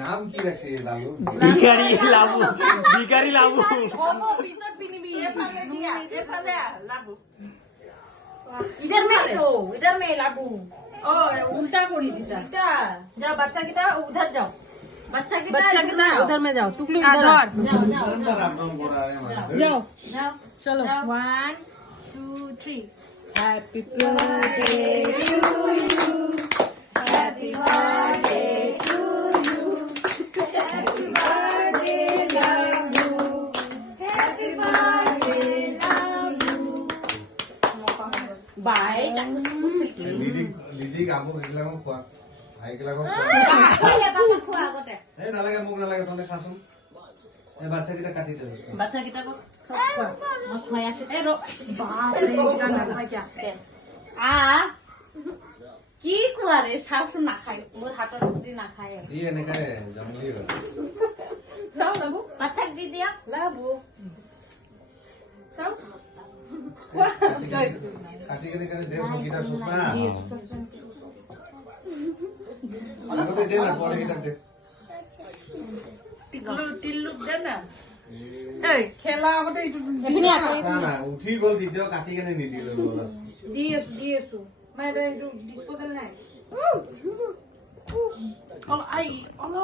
নাম কি রাখছে লালু? ভিখারি লাবু, ভিখারি লাবু। इधर में तो इधर में लाबू उल्टा कोड़ी दिशा जाओ बच्चा की तरह उधर जाओ बच्चा की तरह उधर में जाओ टुकलू इधर जाओ নাম্বার আপডাউন করা রে মানে जाओ जाओ चलो 1 2 3 happy birthday happy birthday to you happy birthday love you happy birthday love you bye चाकू सिल्की লিডি কামো গিলা মোক খোৱা আই গিলা মোক पहले पापा खुआ আগতে এই নালাগে মোক নালাগে তনে খাচোন এই বাচ্চা কিটা কাটি দে बच्चा की तरह सब खुआ मैं खुआया ए रो बाप रे इधर नसा क्या কি কুয়ারে সাপু না খাই মোর হাতৰ মুদি না খাই ই এনেকাই জমলি গল जाओ लाबू বাচ্চাক দি দিয়া लाबू जाओ কাটি কেনে কেনে দে সব কিটা সুপ না আগতে দে না পরে কিটা দে टिल्लू दे ना এই খেলা আমাদের একটু না না উঠি গল দিতেও কাটি কেনে নিদিলে বল दिएसु मैं डिस्पोजल নাই অল আই অল